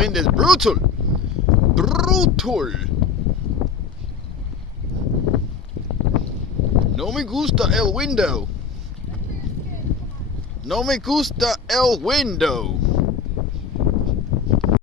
wind is brutal. Brutal. No me gusta el window. No me gusta el window.